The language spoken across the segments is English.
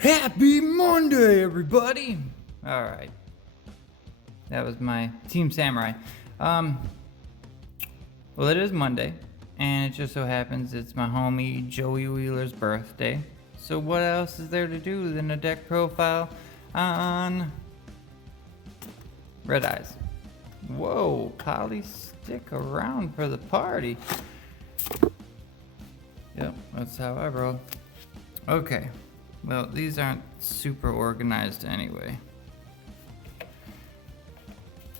Happy Monday, everybody! Alright. That was my Team Samurai. Well, it is Monday, and it just so happens it's my homie Joey Wheeler's birthday. So what else is there to do than a deck profile on Red Eyes? Whoa, Polly, stick around for the party. Yep, that's how I roll. Okay. Well, these aren't super organized anyway.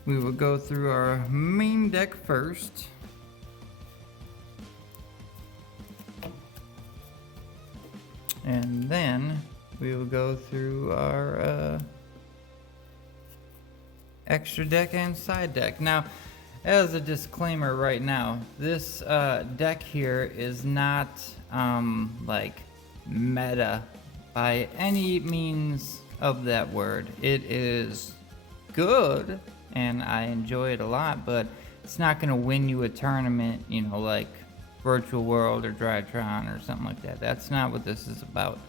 We will go through our main deck first. And then we will go through our extra deck and side deck. Now, as a disclaimer right now, this deck here is not like meta by any means of that word. It is good and I enjoy it a lot, but it's not gonna win you a tournament, you know, like Virtual World or Drytron or something like that. That's not what this is about.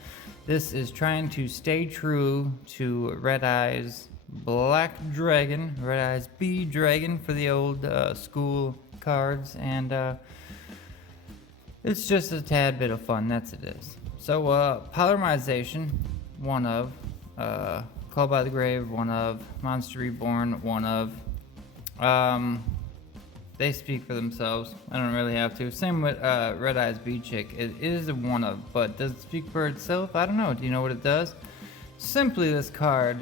This is trying to stay true to Red Eyes Black Dragon, Red Eyes B Dragon for the old school cards, and it's just a tad bit of fun, that's it is. So, Polymerization, one of, Call by the Grave, one of, Monster Reborn, one of, they speak for themselves, I don't really have to. Same with Red Eyes B-Chick, it is a one of, but does it speak for itself? I don't know, do you know what it does? Simply this card,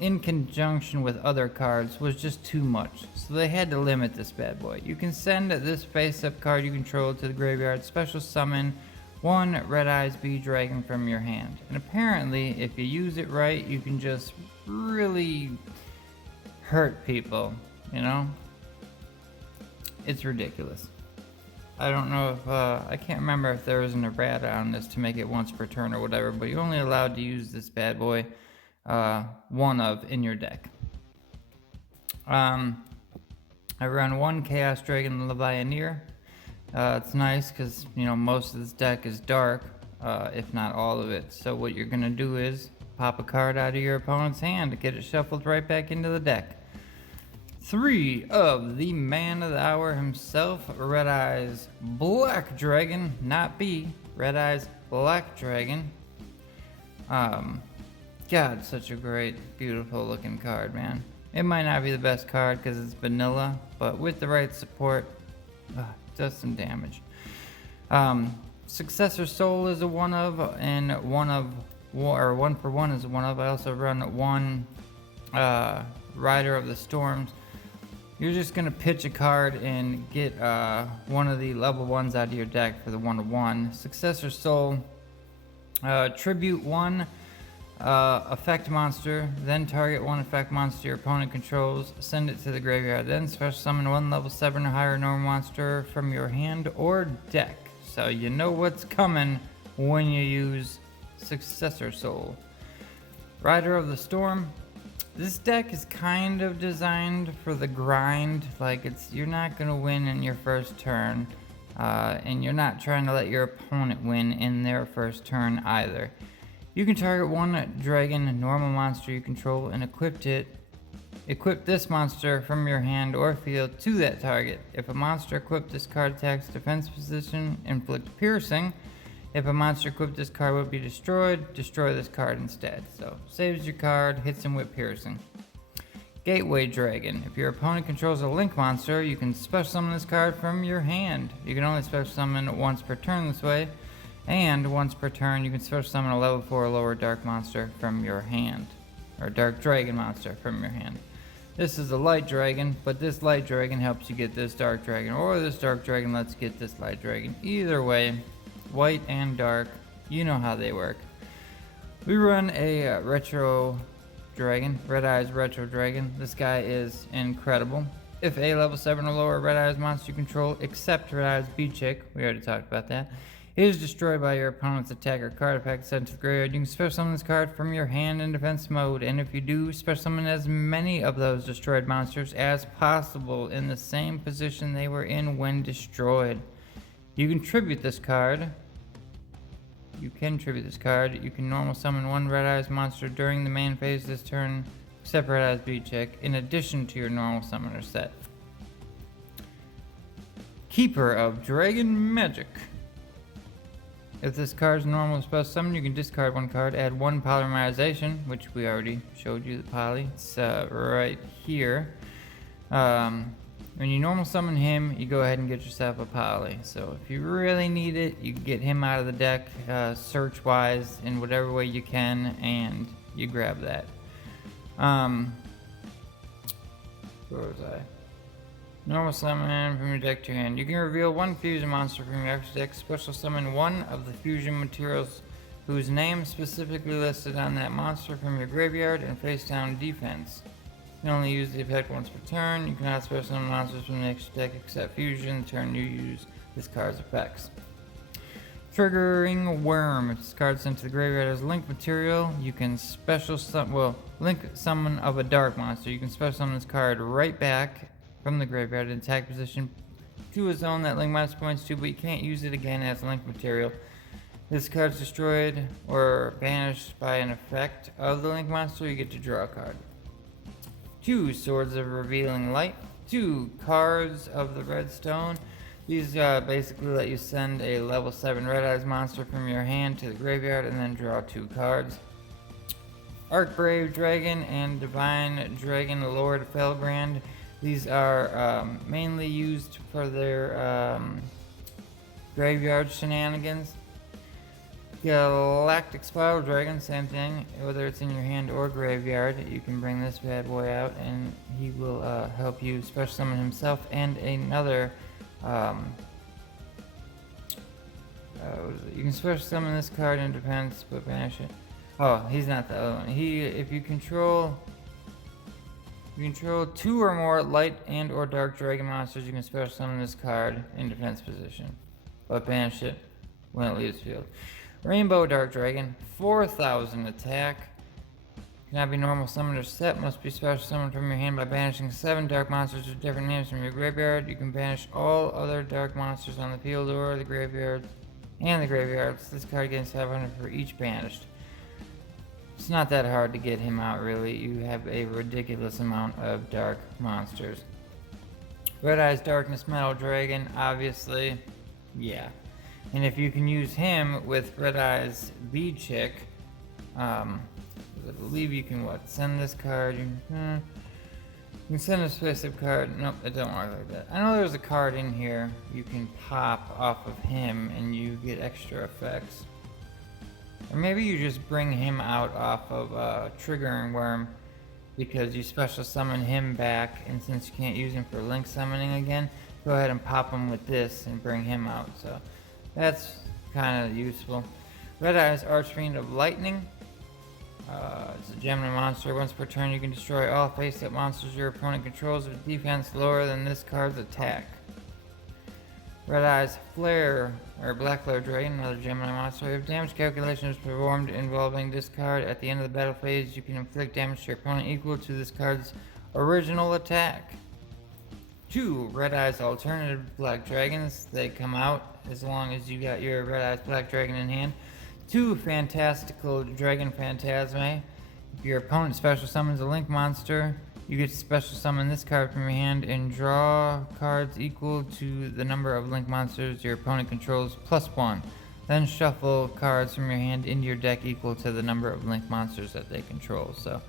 in conjunction with other cards, was just too much, so they had to limit this bad boy. You can send this face-up card you control to the graveyard, special summon, one Red Eyes B Dragon from your hand. And apparently, if you use it right, you can just really hurt people, you know? It's ridiculous. I don't know if, I can't remember if there was an errata on this to make it once per turn or whatever, but you're only allowed to use this bad boy, one of, in your deck. I run one Chaos Dragon Levianeer. It's nice because, you know, most of this deck is dark, if not all of it. So what you're going to do is pop a card out of your opponent's hand to get it shuffled right back into the deck. 3 of the man of the hour himself, Red Eyes Black Dragon, not B, Red Eyes Black Dragon. God, such a great, beautiful looking card, man. It might not be the best card because it's vanilla, but with the right support, does some damage. Successor Soul is a one of, and one for one is a one of. I also run one Rider of the Storms. You're just gonna pitch a card and get one of the level ones out of your deck for the 1/1. Successor Soul, tribute one effect monster, then target one effect monster your opponent controls, send it to the graveyard, then special summon one level 7 or higher normal monster from your hand or deck. So you know what's coming when you use Successor Soul. Rider of the Storm. This deck is kind of designed for the grind, like you're not gonna win in your first turn, and you're not trying to let your opponent win in their first turn either. You can target one dragon normal monster you control and equip this monster from your hand or field to that target. If a monster equipped this card attacks defense position, inflict piercing. If a monster equipped this card would be destroyed, destroy this card instead. So, saves your card, hits him with piercing. Gateway Dragon. If your opponent controls a link monster, you can special summon this card from your hand. You can only special summon once per turn this way. And once per turn, you can special summon a level 4 or lower dark monster from your hand. Or dark dragon monster from your hand. This is a light dragon, but this light dragon helps you get this dark dragon. Or this dark dragon lets you get this light dragon. Either way, white and dark, you know how they work. We run a retro dragon, Red Eyes Retro Dragon. This guy is incredible. If a level 7 or lower Red Eyes monster you control, except Red Eyes B-Chick, we already talked about that, is destroyed by your opponent's attack or card effect sent to the graveyard, you can special summon this card from your hand in defense mode, and if you do, special summon as many of those destroyed monsters as possible in the same position they were in when destroyed. You can tribute this card you can tribute this card. You can normal summon one Red Eyes monster during the main phase this turn, except Red Eyes beat check, in addition to your normal summoner set. Keeper of Dragon Magic. If this card's normal special summon, you can discard one card, add one polymerization, which we already showed you the poly. It's right here. When you normal summon him, you go ahead and get yourself a poly. So if you really need it, you can get him out of the deck, search-wise, in whatever way you can, and you grab that. Where was I? Normal summon from your deck to your hand. You can reveal one fusion monster from your extra deck, special summon one of the fusion materials whose name specifically listed on that monster from your graveyard and face down defense. You can only use the effect once per turn. You cannot special summon monsters from the extra deck except fusion the turn you use this card's effects. Triggering Worm. If this card's sent to the graveyard as link material, you can special summon, link summon of a dark monster. You can special summon this card right back from the graveyard in attack position to a zone that link monster points to, but you can't use it again as link material. This card's destroyed or banished by an effect of the link monster, you get to draw a card. 2 Swords of Revealing Light. 2 Cards of the Redstone. These basically let you send a level 7 Red Eyes monster from your hand to the graveyard and then draw 2 cards. Archbrave Dragon and Divine Dragon Lord Felbrand. These are mainly used for their graveyard shenanigans. Galactic Spiral Dragon, same thing. Whether it's in your hand or graveyard, you can bring this bad boy out and he will help you special summon himself and another. You can special summon this card in defense, but banish it. Oh, he's not the other one. If you control 2 or more light and or dark dragon monsters, you can special summon this card in defense position, but banish it when it leaves field. Rainbow Dark Dragon, 4,000 attack. Cannot be normal summoned or set. Must be special summoned from your hand by banishing 7 dark monsters with different names from your graveyard. You can banish all other dark monsters on the field or the graveyard and the graveyards. This card gains 500 for each banished. It's not that hard to get him out, really. You have a ridiculous amount of dark monsters. Red Eyes Darkness Metal Dragon, obviously, yeah. And if you can use him with Red Eyes Bead Chick, I believe you can send this card. You can send a specific card. Nope, it don't work like that. I know there's a card in here you can pop off of him and you get extra effects. Or maybe you just bring him out off of Triggering Worm because you special summon him back, and since you can't use him for link summoning again, go ahead and pop him with this and bring him out. So that's kind of useful. Red Eyes Archfiend of Lightning. It's a Gemini monster. Once per turn, you can destroy all face-up monsters your opponent controls with defense lower than this card's attack. Red Eyes Flare, or Black Flare Dragon, another Gemini monster. If damage calculation is performed involving this card at the end of the battle phase, you can inflict damage to your opponent equal to this card's original attack. 2 Red Eyes Alternative Black Dragons. They come out as long as you got your Red Eyes Black Dragon in hand. 2 Fantastical Dragon Phantasme. If your opponent special summons a link monster, you get to special summon this card from your hand and draw cards equal to the number of link monsters your opponent controls +1. Then shuffle cards from your hand into your deck equal to the number of link monsters that they control. So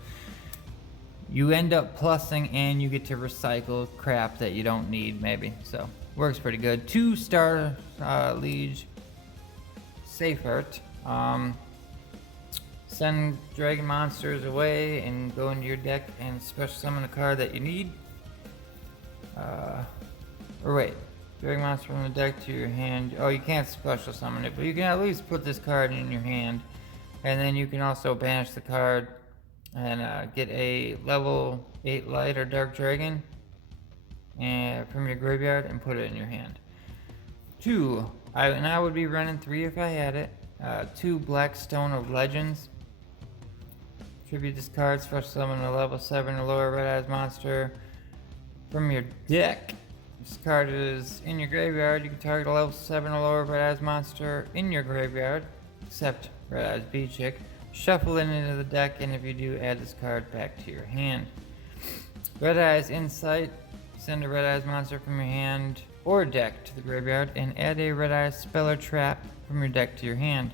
you end up plussing and you get to recycle crap that you don't need, maybe. So works pretty good. 2 Star Liege Safeheart. Send dragon monsters away and go into your deck and special summon a card that you need. Or wait, dragon monster from the deck to your hand. Oh, you can't special summon it, but you can at least put this card in your hand. And then you can also banish the card and get a level 8 light or dark dragon from your graveyard and put it in your hand. 2, I would be running 3 if I had it. 2 Black Stone of Legends. Tribute this card, special summon a level 7 or lower Red Eyes monster from your deck. This card is in your graveyard. You can target a level 7 or lower Red Eyes monster in your graveyard. except Red Eyes B-Chick. Shuffle it into the deck, and if you do, add this card back to your hand. Red Eyes Insight. Send a Red Eyes monster from your hand or deck to the graveyard, and add a Red Eyes spell or trap from your deck to your hand.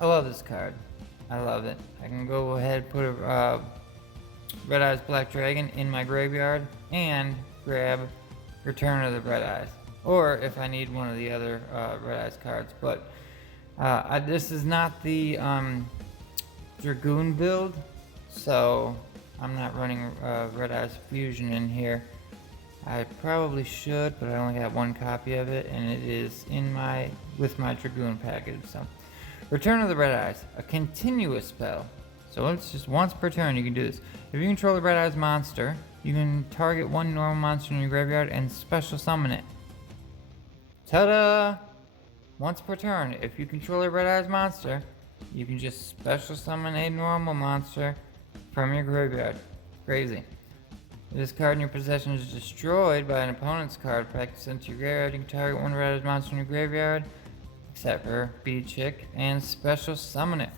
I love this card. I love it. I can go ahead and put a Red Eyes Black Dragon in my graveyard and grab Return of the Red Eyes, or if I need one of the other Red Eyes cards. But this is not the Dragoon build, so I'm not running Red Eyes Fusion in here. I probably should, but I only have one copy of it, and it is in with my Dragoon package. So, Return of the Red Eyes, a continuous spell. So it's just once per turn you can do this. If you control a Red Eyes monster, you can target one normal monster in your graveyard and special summon it. Ta-da! Once per turn, if you control a Red Eyes monster, you can just special summon a normal monster from your graveyard. Crazy. If this card in your possession is destroyed by an opponent's card effect sent to your graveyard, you can target one Red Eyes monster in your graveyard, except for B-Chick, and special summon it.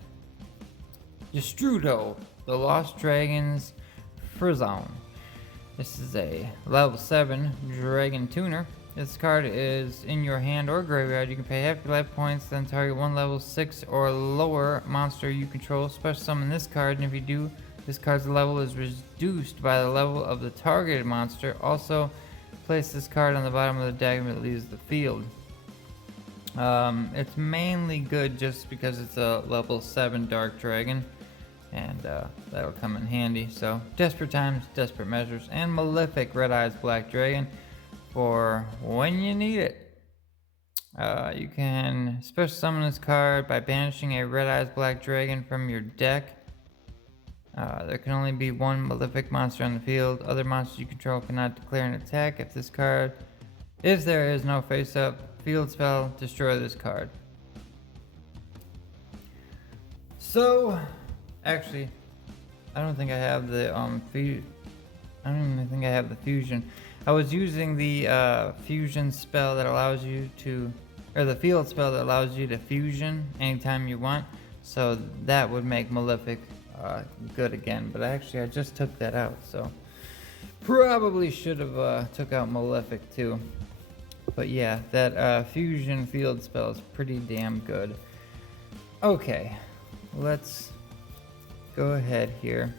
Destrudo, the Lost Dragon's Frizone. This is a level 7 Dragon Tuner. This card is in your hand or graveyard. You can pay half your life points, then target one level 6 or lower monster you control. Special summon this card, and if you do, this card's level is reduced by the level of the targeted monster. Also, place this card on the bottom of the deck when it leaves the field. It's mainly good just because it's a level 7 Dark Dragon, and that'll come in handy. So, Desperate Times, Desperate Measures, and Malefic Red Eyes Black Dragon for when you need it. You can special summon this card by banishing a Red Eyes Black Dragon from your deck. There can only be one Malefic monster on the field. Other monsters you control cannot declare an attack. If there is no face-up field spell, destroy this card. So, actually, I don't think I have the I don't even think I have the fusion. I was using the fusion spell that allows you to, or the field spell that allows you to fusion anytime you want. So that would make Malefic good again. But actually, I just took that out. So probably should have took out Malefic too. But yeah, that fusion field spell is pretty damn good. Okay, let's go ahead here.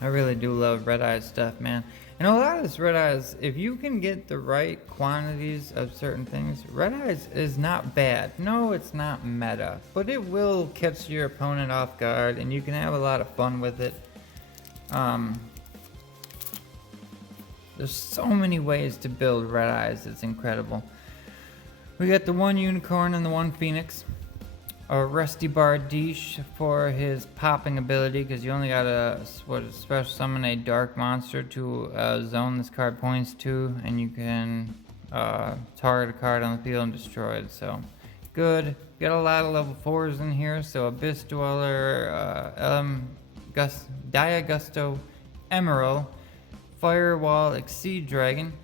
I really do love Red Eyes stuff, man. And a lot of this Red Eyes, if you can get the right quantities of certain things, Red Eyes is not bad. No, it's not meta, but it will catch your opponent off guard, and you can have a lot of fun with it. There's so many ways to build Red Eyes, it's incredible. We got the one Unicorn and the one Phoenix. A Rusty Bardiche for his popping ability, because you only gotta special summon a dark monster to zone this card points to, and you can target a card on the field and destroy it. So good. Got a lot of level 4s in here. So Abyss Dweller, Diagusto Emerald, Firewall Exceed Dragon,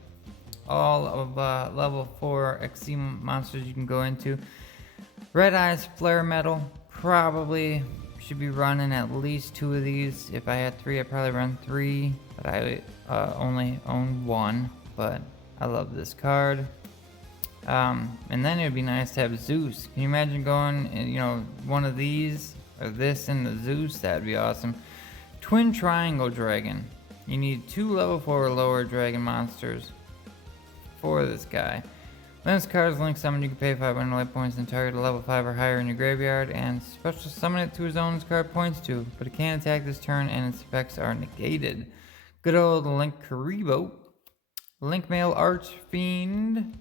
all of level 4 Exceed monsters you can go into. Red Eyes Flare Metal, probably should be running at least 2 of these. If I had 3, I'd probably run 3, but I only own 1, but I love this card. And then it would be nice to have Zeus. Can you imagine going, one of these, or this and the Zeus? That'd be awesome. Twin Triangle Dragon. You need 2 level 4 or lower dragon monsters for this guy. When this card is link summoned, you can pay 500 life points and target a level 5 or higher in your graveyard and special summon it to a zone this card points to, but it can't attack this turn and its effects are negated. Good old Link Karibo. Link Mail Archfiend.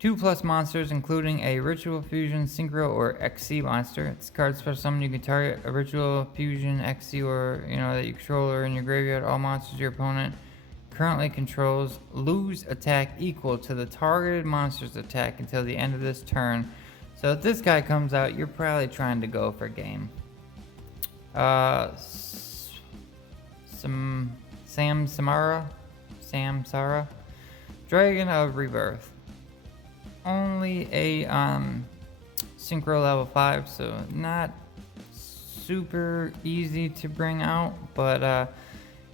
2+ monsters, including a Ritual Fusion, Synchro, or XC monster. This card's special summon, you can target a Ritual Fusion, XC, or that you control or in your graveyard. All monsters your opponent currently controls lose attack equal to the targeted monster's attack until the end of this turn. So if this guy comes out, you're probably trying to go for game. Samsara, Dragon of Rebirth. Only a Synchro level 5, so not super easy to bring out, but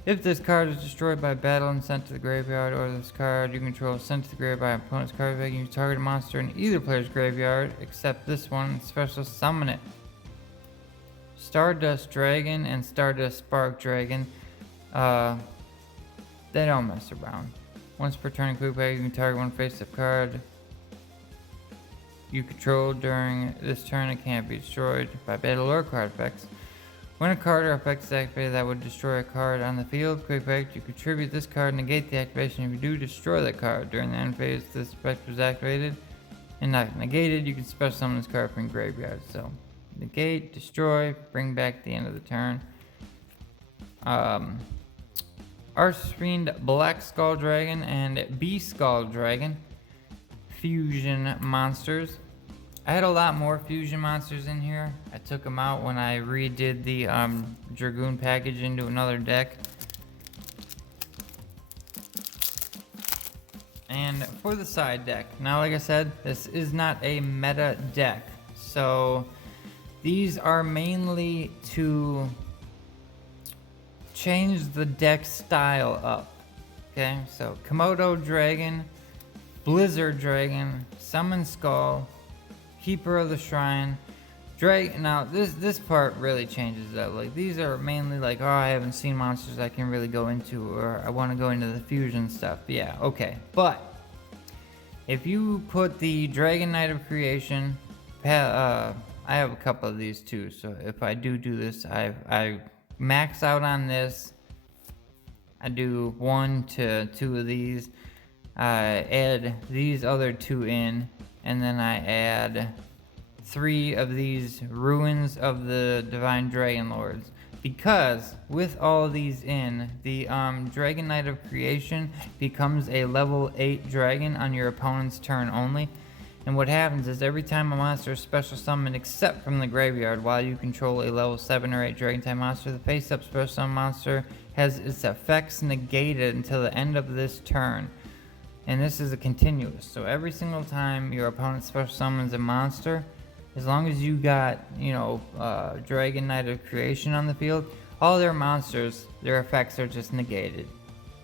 if this card is destroyed by battle and sent to the graveyard, or this card you control is sent to the graveyard by opponent's card deck, you target a monster in either player's graveyard, except this one, special summon it. Stardust Dragon and Stardust Spark Dragon, they don't mess around. Once per turn in quick play, you can target one face-up card you control during this turn. It can't be destroyed by battle or card effects. When a card or effect is activated that would destroy a card on the field, quick effect, you contribute this card, negate the activation. If you do destroy that card during the end phase, this effect was activated and not negated, you can special summon this card from graveyard. So negate, destroy, bring back at the end of the turn. Archfiend Black Skull Dragon and Beast Skull Dragon, fusion monsters. I had a lot more fusion monsters in here. I took them out when I redid the Dragoon package into another deck. And for the side deck, now like I said, this is not a meta deck. So these are mainly to change the deck style up. Okay, so Komodo Dragon, Blizzard Dragon, Summon Skull, Keeper of the Shrine, Dragon. Now this part really changes it up. Like these are mainly like, oh, I haven't seen monsters I can really go into, or I want to go into the fusion stuff. Yeah, okay. But if you put the Dragon Knight of Creation, I have a couple of these too. So if I do this, I max out on this. I do 1 to 2 of these. I add these other 2 in. And then I add 3 of these Ruins of the Divine Dragon Lords. Because with all these in, the Dragon Knight of Creation becomes a level 8 dragon on your opponent's turn only. And what happens is every time a monster is special summoned except from the graveyard while you control a level 7 or 8 dragon type monster, the face-up special summon monster has its effects negated until the end of this turn. And this is a continuous, so every single time your opponent special summons a monster, as long as you got, Dragon Knight of Creation on the field, all their monsters, their effects are just negated.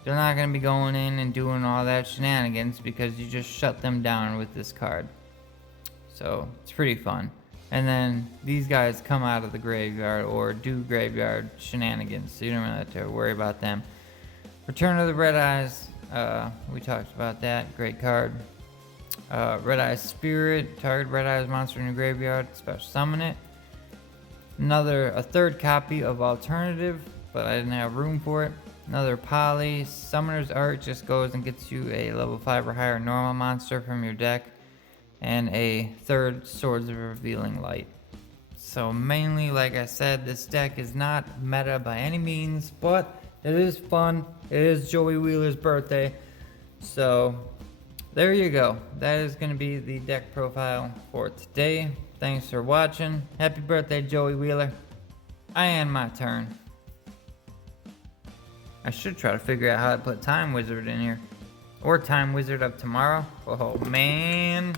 They're not going to be going in and doing all that shenanigans because you just shut them down with this card. So it's pretty fun. And then these guys come out of the graveyard or do graveyard shenanigans, so you don't really have to worry about them. Return of the Red Eyes. We talked about that. Great card. Red Eyes Spirit. Target Red Eyes monster in your graveyard. Special summon it. A third copy of Alternative, but I didn't have room for it. Another Poly. Summoner's Art just goes and gets you a level 5 or higher normal monster from your deck. And a third Swords of Revealing Light. So mainly, like I said, this deck is not meta by any means, but it is fun. It is Joey Wheeler's birthday. So there you go. That is going to be the deck profile for today. Thanks for watching. Happy birthday, Joey Wheeler. I end my turn. I should try to figure out how to put Time Wizard in here. Or Time Wizard of Tomorrow. Oh man.